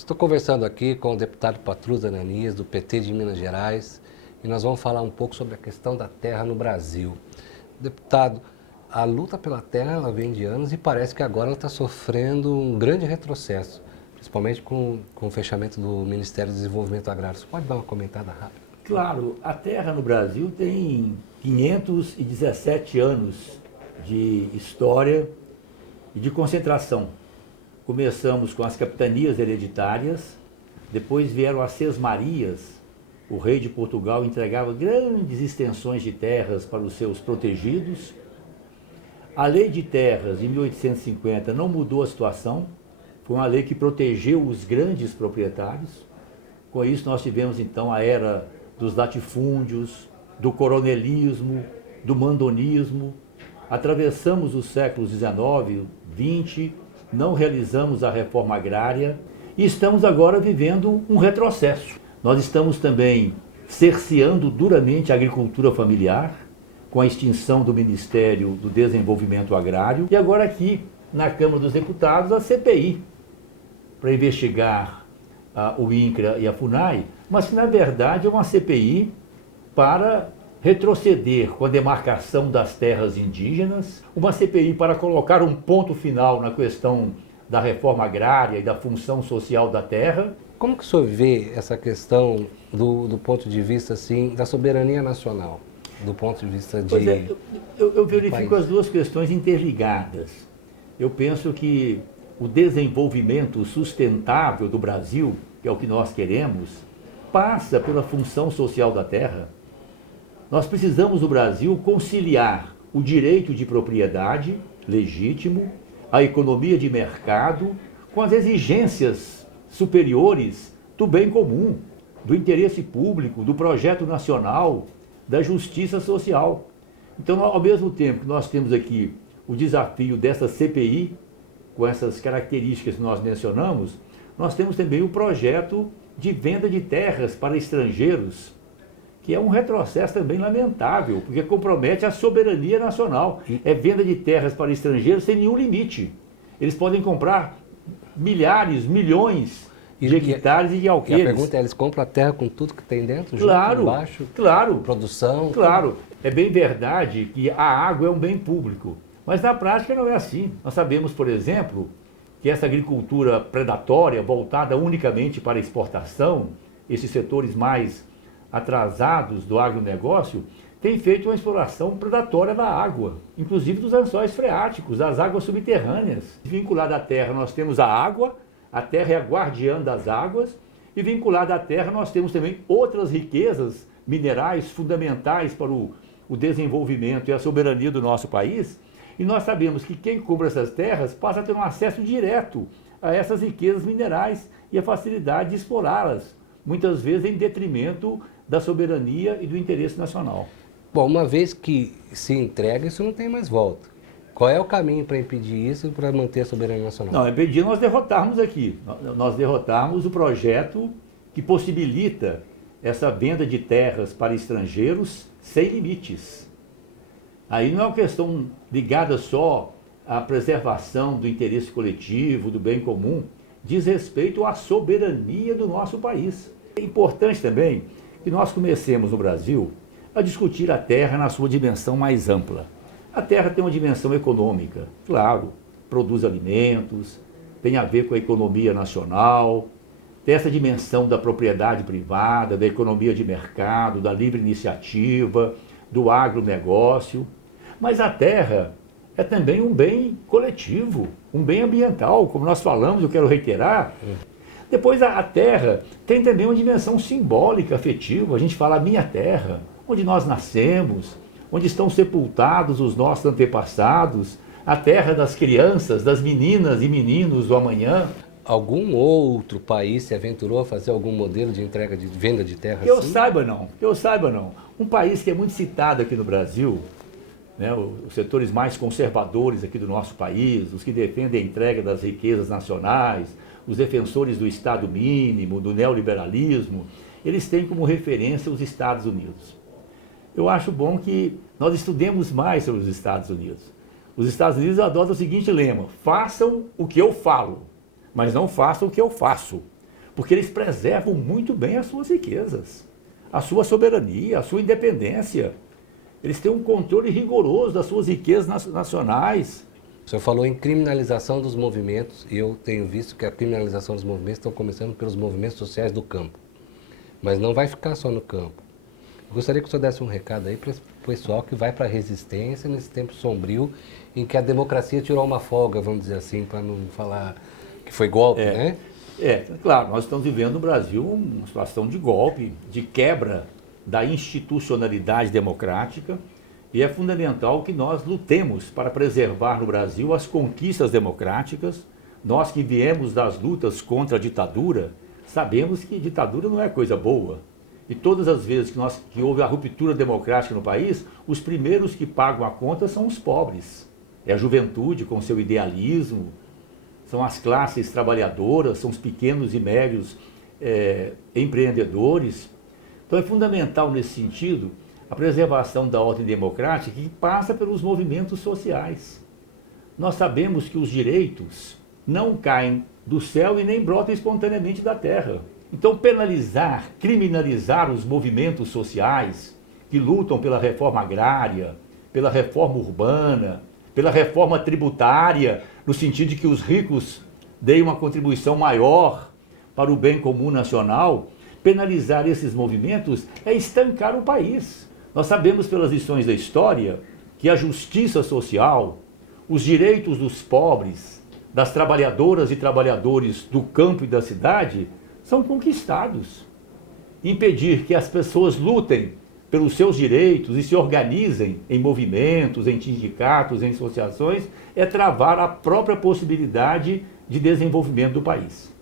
Estou conversando aqui com o deputado Patrus Ananias, do PT de Minas Gerais, e nós vamos falar um pouco sobre a questão da terra no Brasil. Deputado, a luta pela terra ela vem de anos e parece que agora ela está sofrendo um grande retrocesso, principalmente com o fechamento do Ministério do Desenvolvimento Agrário. Você pode dar uma comentada rápida? Claro, a terra no Brasil tem 517 anos de história e de concentração. Começamos com as capitanias hereditárias, depois vieram as sesmarias. O rei de Portugal entregava grandes extensões de terras para os seus protegidos. A lei de terras, em 1850, não mudou a situação. Foi uma lei que protegeu os grandes proprietários. Com isso, nós tivemos, então, a era dos latifúndios, do coronelismo, do mandonismo. Atravessamos os séculos XIX, XX, não realizamos a reforma agrária e estamos agora vivendo um retrocesso. Nós estamos também cerceando duramente a agricultura familiar, com a extinção do Ministério do Desenvolvimento Agrário, e agora aqui na Câmara dos Deputados a CPI, para investigar o INCRA e a FUNAI, mas que na verdade é uma CPI para retroceder com a demarcação das terras indígenas, uma CPI para colocar um ponto final na questão da reforma agrária e da função social da terra. Como que o senhor vê essa questão do ponto de vista assim, da soberania nacional, do ponto de vista de... Pois é, eu verifico as duas questões interligadas. Eu penso que o desenvolvimento sustentável do Brasil, que é o que nós queremos, passa pela função social da terra. Nós precisamos no Brasil conciliar o direito de propriedade legítimo, a economia de mercado, com as exigências superiores do bem comum, do interesse público, do projeto nacional, da justiça social. Então, ao mesmo tempo que nós temos aqui o desafio dessa CPI, com essas características que nós mencionamos, nós temos também o projeto de venda de terras para estrangeiros, que é um retrocesso também lamentável, porque compromete a soberania nacional. É venda de terras para estrangeiros sem nenhum limite. Eles podem comprar milhares, milhões de hectares e de alqueires. E a pergunta é, eles compram a terra com tudo que tem dentro? Claro, junto, embaixo, claro. Produção? Claro, é bem verdade que a água é um bem público, mas na prática não é assim. Nós sabemos, por exemplo, que essa agricultura predatória, voltada unicamente para exportação, esses setores mais atrasados do agronegócio, tem feito uma exploração predatória da água, inclusive dos lençóis freáticos, das águas subterrâneas. Vinculada à terra nós temos a água, a terra é a guardiã das águas, e vinculada à terra nós temos também outras riquezas minerais fundamentais para o desenvolvimento e a soberania do nosso país, e nós sabemos que quem compra essas terras passa a ter um acesso direto a essas riquezas minerais e a facilidade de explorá-las, muitas vezes em detrimento da soberania e do interesse nacional. Bom, uma vez que se entrega, isso não tem mais volta. Qual é o caminho para impedir isso e para manter a soberania nacional? Não, impedir nós derrotarmos aqui. Nós derrotarmos o projeto que possibilita essa venda de terras para estrangeiros sem limites. Aí não é uma questão ligada só à preservação do interesse coletivo, do bem comum, diz respeito à soberania do nosso país. É importante também que nós comecemos no Brasil a discutir a terra na sua dimensão mais ampla. A terra tem uma dimensão econômica, claro, produz alimentos, tem a ver com a economia nacional, tem essa dimensão da propriedade privada, da economia de mercado, da livre iniciativa, do agronegócio. Mas a terra é também um bem coletivo, um bem ambiental, como nós falamos, eu quero reiterar. Depois a terra tem também uma dimensão simbólica, afetiva. A gente fala a minha terra, onde nós nascemos, onde estão sepultados os nossos antepassados, a terra das crianças, das meninas e meninos do amanhã. Algum outro país se aventurou a fazer algum modelo de entrega de venda de terra Que eu assim? saiba não. Um país que é muito citado aqui no Brasil, né, os setores mais conservadores aqui do nosso país, os que defendem a entrega das riquezas nacionais, os defensores do Estado mínimo, do neoliberalismo, eles têm como referência os Estados Unidos. Eu acho bom que nós estudemos mais sobre os Estados Unidos. Os Estados Unidos adotam o seguinte lema: façam o que eu falo, mas não façam o que eu faço. porque eles preservam muito bem as suas riquezas, a sua soberania, a sua independência. Eles têm um controle rigoroso das suas riquezas nacionais. O senhor falou em criminalização dos movimentos, e eu tenho visto que a criminalização dos movimentos estão começando pelos movimentos sociais do campo. Mas não vai ficar só no campo. Eu gostaria que o senhor desse um recado aí para esse pessoal que vai para a resistência nesse tempo sombrio em que a democracia tirou uma folga, vamos dizer assim, para não falar que foi golpe, né? Claro, nós estamos vivendo no Brasil uma situação de golpe, de quebra da institucionalidade democrática, e é fundamental que nós lutemos para preservar no Brasil as conquistas democráticas. Nós que viemos das lutas contra a ditadura, sabemos que ditadura não é coisa boa. E todas as vezes que houve a ruptura democrática no país, os primeiros que pagam a conta são os pobres. É a juventude com seu idealismo, são as classes trabalhadoras, são os pequenos e médios empreendedores. Então é fundamental nesse sentido a preservação da ordem democrática, que passa pelos movimentos sociais. Nós sabemos que os direitos não caem do céu e nem brotam espontaneamente da terra. Então penalizar, criminalizar os movimentos sociais que lutam pela reforma agrária, pela reforma urbana, pela reforma tributária, no sentido de que os ricos deem uma contribuição maior para o bem comum nacional, penalizar esses movimentos é estancar o país. Nós sabemos pelas lições da história que a justiça social, os direitos dos pobres, das trabalhadoras e trabalhadores do campo e da cidade são conquistados. Impedir que as pessoas lutem pelos seus direitos e se organizem em movimentos, em sindicatos, em associações, é travar a própria possibilidade de desenvolvimento do país.